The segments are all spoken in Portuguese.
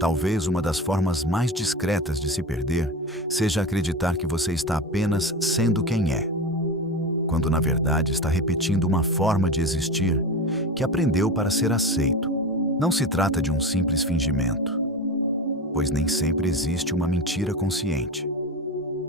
Talvez uma das formas mais discretas de se perder seja acreditar que você está apenas sendo quem é, quando na verdade está repetindo uma forma de existir que aprendeu para ser aceito. Não se trata de um simples fingimento, pois nem sempre existe uma mentira consciente.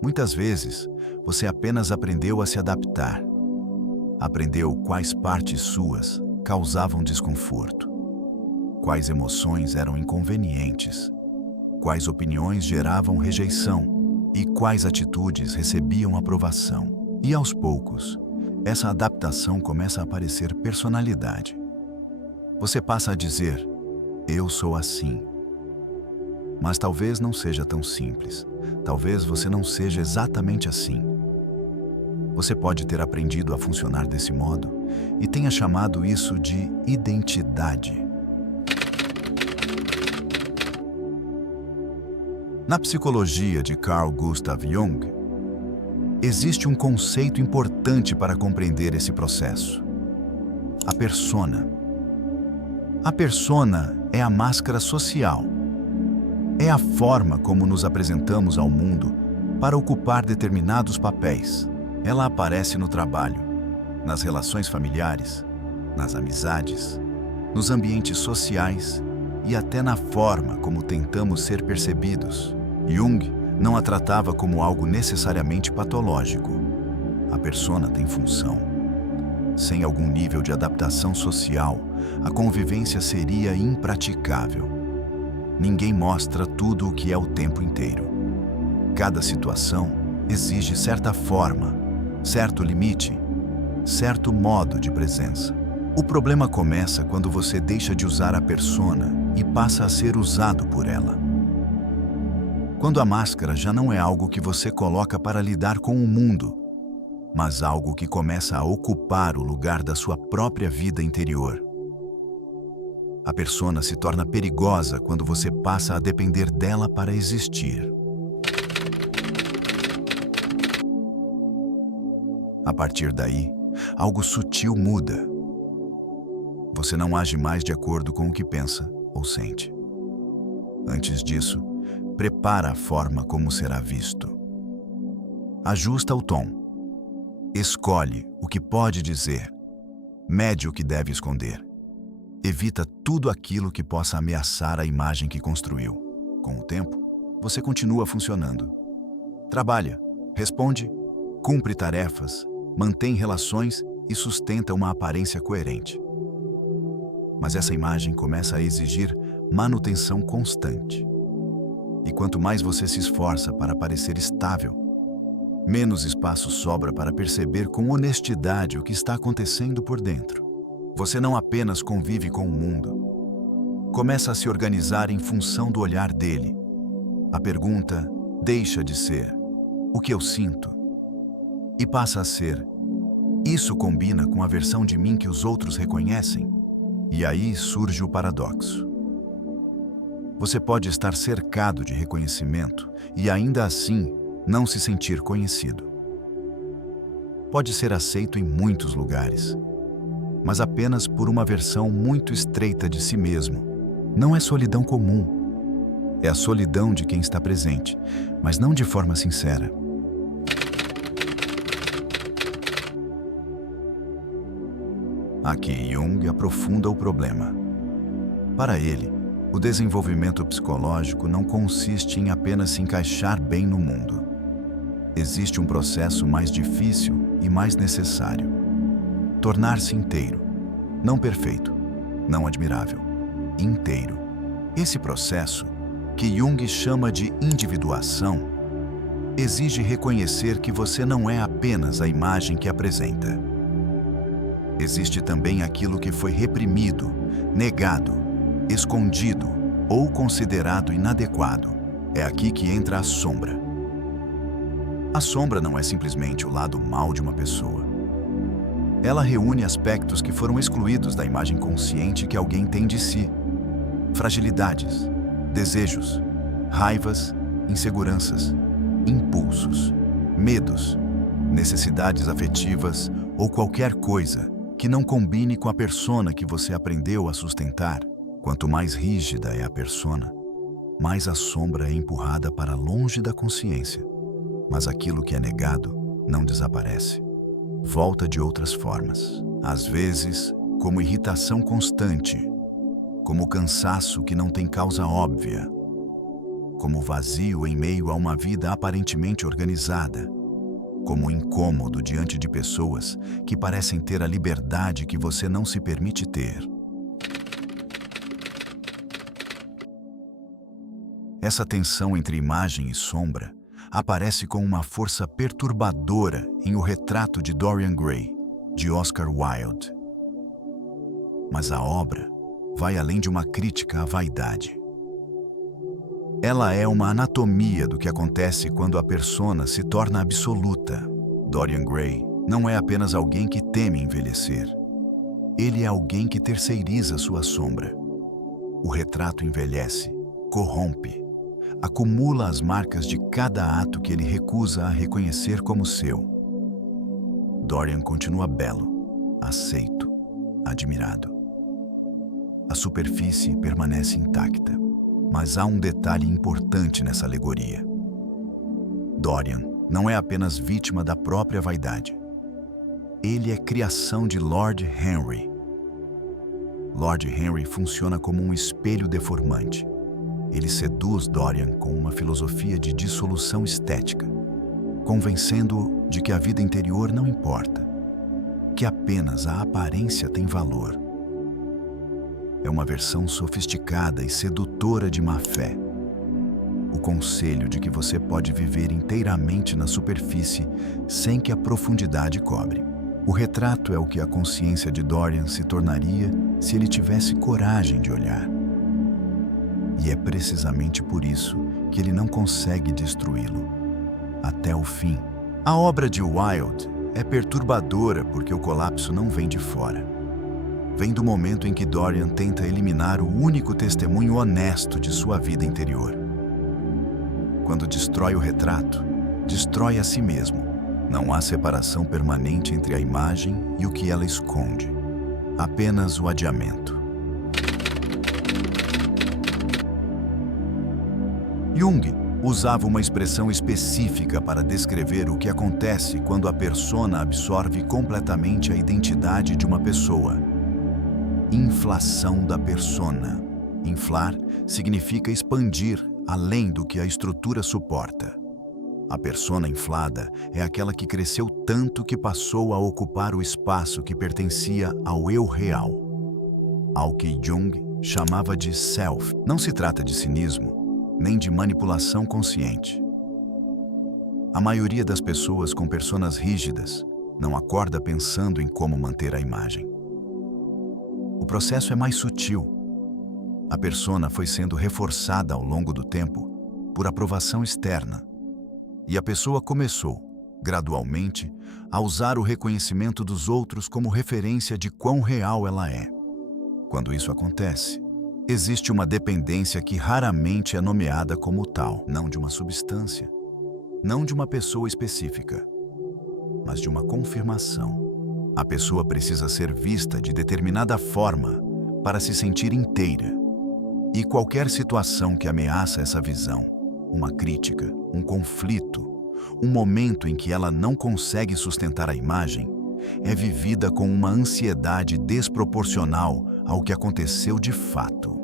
Muitas vezes, você apenas aprendeu a se adaptar. Aprendeu quais partes suas causavam desconforto, quais emoções eram inconvenientes, quais opiniões geravam rejeição e quais atitudes recebiam aprovação. E aos poucos, essa adaptação começa a aparecer personalidade. Você passa a dizer, eu sou assim. Mas talvez não seja tão simples. Talvez você não seja exatamente assim. Você pode ter aprendido a funcionar desse modo e tenha chamado isso de identidade. Na psicologia de Carl Gustav Jung, existe um conceito importante para compreender esse processo: a persona. A persona é a máscara social. É a forma como nos apresentamos ao mundo para ocupar determinados papéis. Ela aparece no trabalho, nas relações familiares, nas amizades, nos ambientes sociais e até na forma como tentamos ser percebidos. Jung não a tratava como algo necessariamente patológico. A persona tem função. Sem algum nível de adaptação social, a convivência seria impraticável. Ninguém mostra tudo o que é o tempo inteiro. Cada situação exige certa forma, certo limite, certo modo de presença. O problema começa quando você deixa de usar a persona e passa a ser usado por ela. Quando a máscara já não é algo que você coloca para lidar com o mundo, mas algo que começa a ocupar o lugar da sua própria vida interior. A persona se torna perigosa quando você passa a depender dela para existir. A partir daí, algo sutil muda. Você não age mais de acordo com o que pensa ou sente. Antes disso, prepara a forma como será visto. Ajusta o tom. Escolhe o que pode dizer. Mede o que deve esconder. Evita tudo aquilo que possa ameaçar a imagem que construiu. Com o tempo, você continua funcionando. Trabalha, responde, cumpre tarefas, mantém relações e sustenta uma aparência coerente. Mas essa imagem começa a exigir manutenção constante. E quanto mais você se esforça para parecer estável, menos espaço sobra para perceber com honestidade o que está acontecendo por dentro. Você não apenas convive com o mundo. Começa a se organizar em função do olhar dele. A pergunta deixa de ser, o que eu sinto? E passa a ser, isso combina com a versão de mim que os outros reconhecem? E aí surge o paradoxo. Você pode estar cercado de reconhecimento e ainda assim não se sentir conhecido. Pode ser aceito em muitos lugares, mas apenas por uma versão muito estreita de si mesmo. Não é solidão comum. É a solidão de quem está presente, mas não de forma sincera. Aqui Jung aprofunda o problema. Para ele, o desenvolvimento psicológico não consiste em apenas se encaixar bem no mundo. Existe um processo mais difícil e mais necessário. Tornar-se inteiro. Não perfeito, não admirável. Inteiro. Esse processo, que Jung chama de individuação, exige reconhecer que você não é apenas a imagem que apresenta. Existe também aquilo que foi reprimido, negado, escondido ou considerado inadequado. É aqui que entra a sombra. A sombra não é simplesmente o lado mau de uma pessoa. Ela reúne aspectos que foram excluídos da imagem consciente que alguém tem de si. Fragilidades, desejos, raivas, inseguranças, impulsos, medos, necessidades afetivas ou qualquer coisa que não combine com a persona que você aprendeu a sustentar. Quanto mais rígida é a persona, mais a sombra é empurrada para longe da consciência. Mas aquilo que é negado não desaparece. Volta de outras formas. Às vezes, como irritação constante, como cansaço que não tem causa óbvia, como vazio em meio a uma vida aparentemente organizada, como incômodo diante de pessoas que parecem ter a liberdade que você não se permite ter. Essa tensão entre imagem e sombra aparece com uma força perturbadora em O Retrato de Dorian Gray, de Oscar Wilde. Mas a obra vai além de uma crítica à vaidade. Ela é uma anatomia do que acontece quando a persona se torna absoluta. Dorian Gray não é apenas alguém que teme envelhecer. Ele é alguém que terceiriza sua sombra. O retrato envelhece, corrompe, acumula as marcas de cada ato que ele recusa a reconhecer como seu. Dorian continua belo, aceito, admirado. A superfície permanece intacta, mas há um detalhe importante nessa alegoria. Dorian não é apenas vítima da própria vaidade. Ele é criação de Lord Henry. Lord Henry funciona como um espelho deformante. Ele seduz Dorian com uma filosofia de dissolução estética, convencendo-o de que a vida interior não importa, que apenas a aparência tem valor. É uma versão sofisticada e sedutora de má-fé. O conselho de que você pode viver inteiramente na superfície sem que a profundidade cobre. O retrato é o que a consciência de Dorian se tornaria se ele tivesse coragem de olhar. E é precisamente por isso que ele não consegue destruí-lo até o fim. A obra de Wilde é perturbadora porque o colapso não vem de fora. Vem do momento em que Dorian tenta eliminar o único testemunho honesto de sua vida interior. Quando destrói o retrato, destrói a si mesmo. Não há separação permanente entre a imagem e o que ela esconde. Apenas o adiamento. Jung usava uma expressão específica para descrever o que acontece quando a persona absorve completamente a identidade de uma pessoa. Inflação da persona. Inflar significa expandir além do que a estrutura suporta. A persona inflada é aquela que cresceu tanto que passou a ocupar o espaço que pertencia ao eu real, ao que Jung chamava de self. Não se trata de cinismo, nem de manipulação consciente. A maioria das pessoas com personas rígidas não acorda pensando em como manter a imagem. O processo é mais sutil. A persona foi sendo reforçada ao longo do tempo por aprovação externa, e a pessoa começou, gradualmente, a usar o reconhecimento dos outros como referência de quão real ela é. Quando isso acontece, existe uma dependência que raramente é nomeada como tal, não de uma substância, não de uma pessoa específica, mas de uma confirmação. A pessoa precisa ser vista de determinada forma para se sentir inteira. E qualquer situação que ameaça essa visão, uma crítica, um conflito, um momento em que ela não consegue sustentar a imagem, é vivida com uma ansiedade desproporcional ao que aconteceu de fato.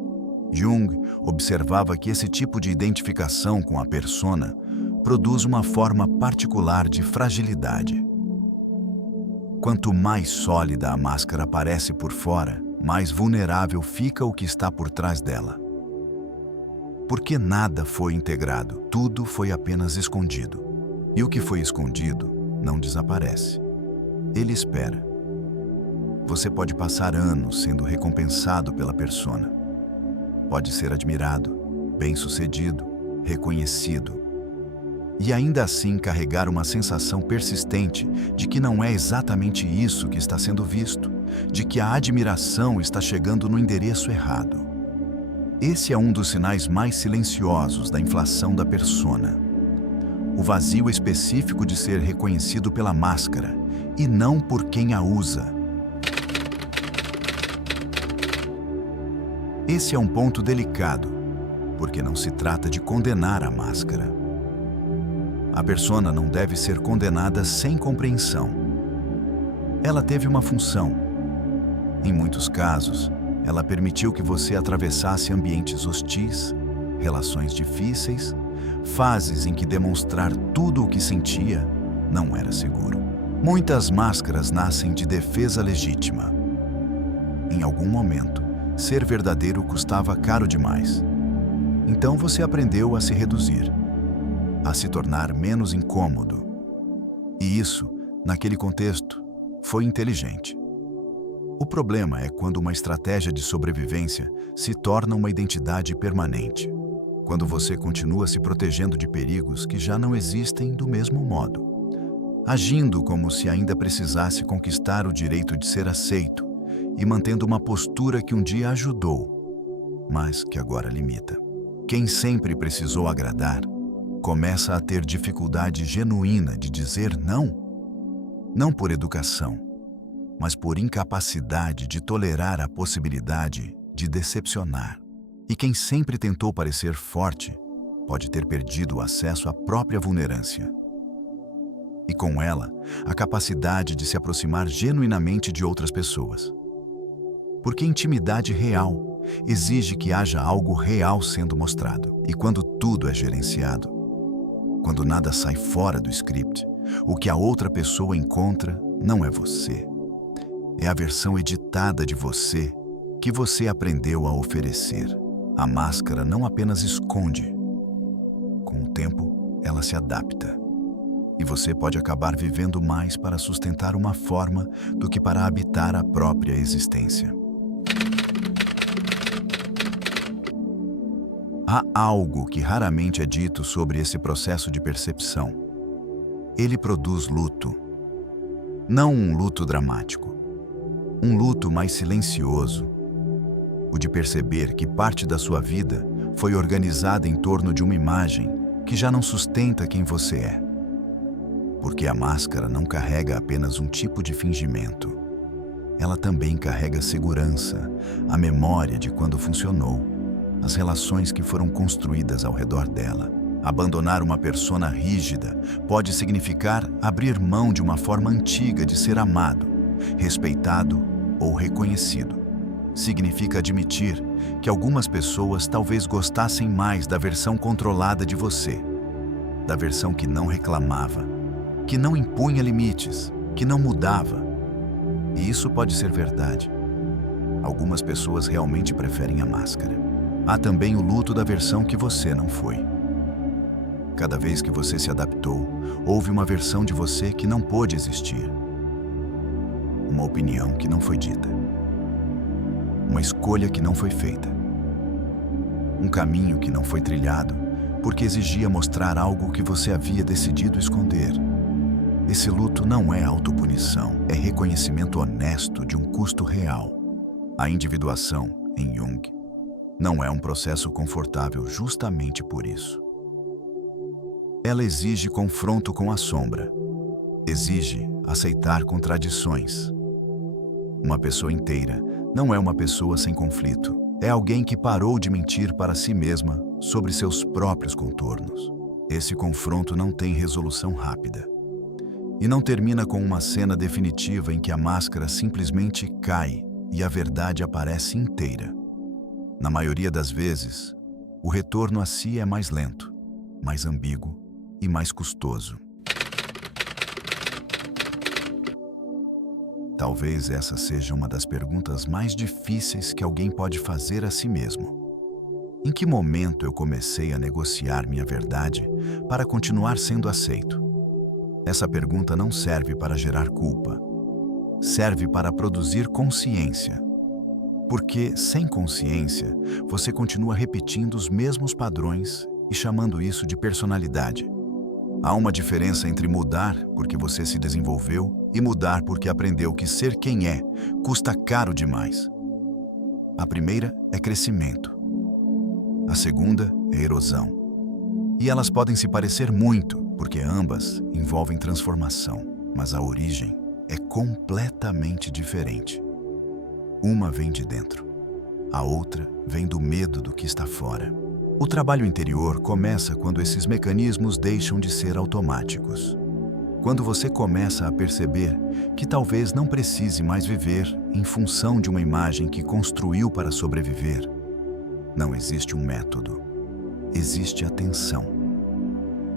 Jung observava que esse tipo de identificação com a persona produz uma forma particular de fragilidade. Quanto mais sólida a máscara parece por fora, mais vulnerável fica o que está por trás dela. Porque nada foi integrado, tudo foi apenas escondido. E o que foi escondido não desaparece. Ele espera. Você pode passar anos sendo recompensado pela persona. Pode ser admirado, bem-sucedido, reconhecido. E ainda assim carregar uma sensação persistente de que não é exatamente isso que está sendo visto, de que a admiração está chegando no endereço errado. Esse é um dos sinais mais silenciosos da inflação da persona. O vazio específico de ser reconhecido pela máscara e não por quem a usa. Esse é um ponto delicado, porque não se trata de condenar a máscara. A persona não deve ser condenada sem compreensão. Ela teve uma função. Em muitos casos, ela permitiu que você atravessasse ambientes hostis, relações difíceis, fases em que demonstrar tudo o que sentia não era seguro. Muitas máscaras nascem de defesa legítima. Em algum momento, ser verdadeiro custava caro demais. Então você aprendeu a se reduzir, a se tornar menos incômodo. E isso, naquele contexto, foi inteligente. O problema é quando uma estratégia de sobrevivência se torna uma identidade permanente. Quando você continua se protegendo de perigos que já não existem do mesmo modo. Agindo como se ainda precisasse conquistar o direito de ser aceito e mantendo uma postura que um dia ajudou, mas que agora limita. Quem sempre precisou agradar, começa a ter dificuldade genuína de dizer não. Não por educação, mas por incapacidade de tolerar a possibilidade de decepcionar. E quem sempre tentou parecer forte, pode ter perdido o acesso à própria vulnerância. E com ela, a capacidade de se aproximar genuinamente de outras pessoas. Porque intimidade real exige que haja algo real sendo mostrado. E quando tudo é gerenciado, quando nada sai fora do script, o que a outra pessoa encontra não é você. É a versão editada de você que você aprendeu a oferecer. A máscara não apenas esconde. Com o tempo, ela se adapta. E você pode acabar vivendo mais para sustentar uma forma do que para habitar a própria existência. Há algo que raramente é dito sobre esse processo de percepção. Ele produz luto. Não um luto dramático. Um luto mais silencioso. O de perceber que parte da sua vida foi organizada em torno de uma imagem que já não sustenta quem você é. Porque a máscara não carrega apenas um tipo de fingimento. Ela também carrega segurança, a memória de quando funcionou, as relações que foram construídas ao redor dela. Abandonar uma persona rígida pode significar abrir mão de uma forma antiga de ser amado, respeitado ou reconhecido. Significa admitir que algumas pessoas talvez gostassem mais da versão controlada de você, da versão que não reclamava, que não impunha limites, que não mudava. E isso pode ser verdade. Algumas pessoas realmente preferem a máscara. Há também o luto da versão que você não foi. Cada vez que você se adaptou, houve uma versão de você que não pôde existir. Uma opinião que não foi dita. Uma escolha que não foi feita. Um caminho que não foi trilhado, porque exigia mostrar algo que você havia decidido esconder. Esse luto não é autopunição, é reconhecimento honesto de um custo real. A individuação, em Jung, não é um processo confortável justamente por isso. Ela exige confronto com a sombra. Exige aceitar contradições. Uma pessoa inteira não é uma pessoa sem conflito. É alguém que parou de mentir para si mesma sobre seus próprios contornos. Esse confronto não tem resolução rápida. E não termina com uma cena definitiva em que a máscara simplesmente cai e a verdade aparece inteira. Na maioria das vezes, o retorno a si é mais lento, mais ambíguo e mais custoso. Talvez essa seja uma das perguntas mais difíceis que alguém pode fazer a si mesmo. Em que momento eu comecei a negociar minha verdade para continuar sendo aceito? Essa pergunta não serve para gerar culpa. Serve para produzir consciência. Porque, sem consciência, você continua repetindo os mesmos padrões e chamando isso de personalidade. Há uma diferença entre mudar porque você se desenvolveu e mudar porque aprendeu que ser quem é custa caro demais. A primeira é crescimento. A segunda é erosão. E elas podem se parecer muito, porque ambas envolvem transformação, mas a origem é completamente diferente. Uma vem de dentro, a outra vem do medo do que está fora. O trabalho interior começa quando esses mecanismos deixam de ser automáticos. Quando você começa a perceber que talvez não precise mais viver em função de uma imagem que construiu para sobreviver. Não existe um método. Existe atenção.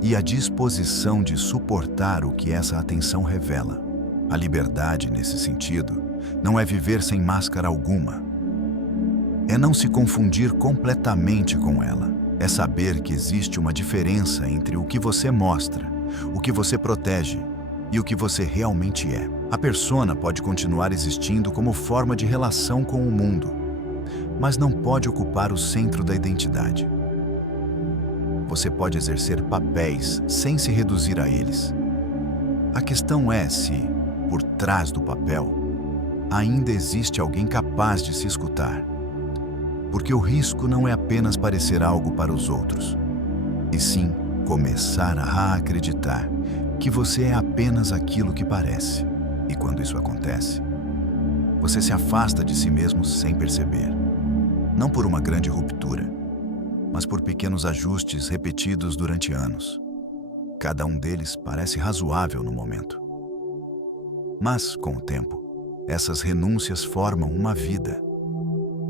E a disposição de suportar o que essa atenção revela. A liberdade, nesse sentido, não é viver sem máscara alguma. É não se confundir completamente com ela. É saber que existe uma diferença entre o que você mostra, o que você protege e o que você realmente é. A persona pode continuar existindo como forma de relação com o mundo, mas não pode ocupar o centro da identidade. Você pode exercer papéis sem se reduzir a eles. A questão é se, por trás do papel, ainda existe alguém capaz de se escutar. Porque o risco não é apenas parecer algo para os outros, e sim começar a acreditar que você é apenas aquilo que parece. E quando isso acontece, você se afasta de si mesmo sem perceber. Não por uma grande ruptura, mas por pequenos ajustes repetidos durante anos. Cada um deles parece razoável no momento. Mas, com o tempo, essas renúncias formam uma vida.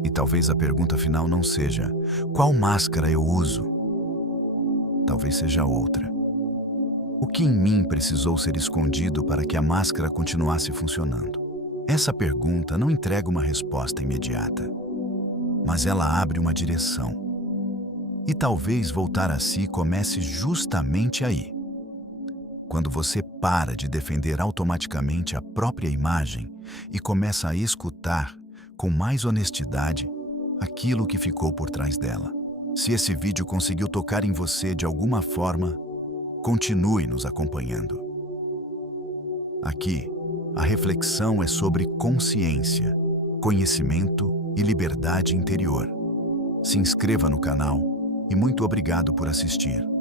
E talvez a pergunta final não seja: qual máscara eu uso? Talvez seja outra. O que em mim precisou ser escondido para que a máscara continuasse funcionando? Essa pergunta não entrega uma resposta imediata, mas ela abre uma direção. E talvez voltar a si comece justamente aí. Quando você para de defender automaticamente a própria imagem e começa a escutar com mais honestidade aquilo que ficou por trás dela. Se esse vídeo conseguiu tocar em você de alguma forma, continue nos acompanhando. Aqui, a reflexão é sobre consciência, conhecimento e liberdade interior. Se inscreva no canal e muito obrigado por assistir.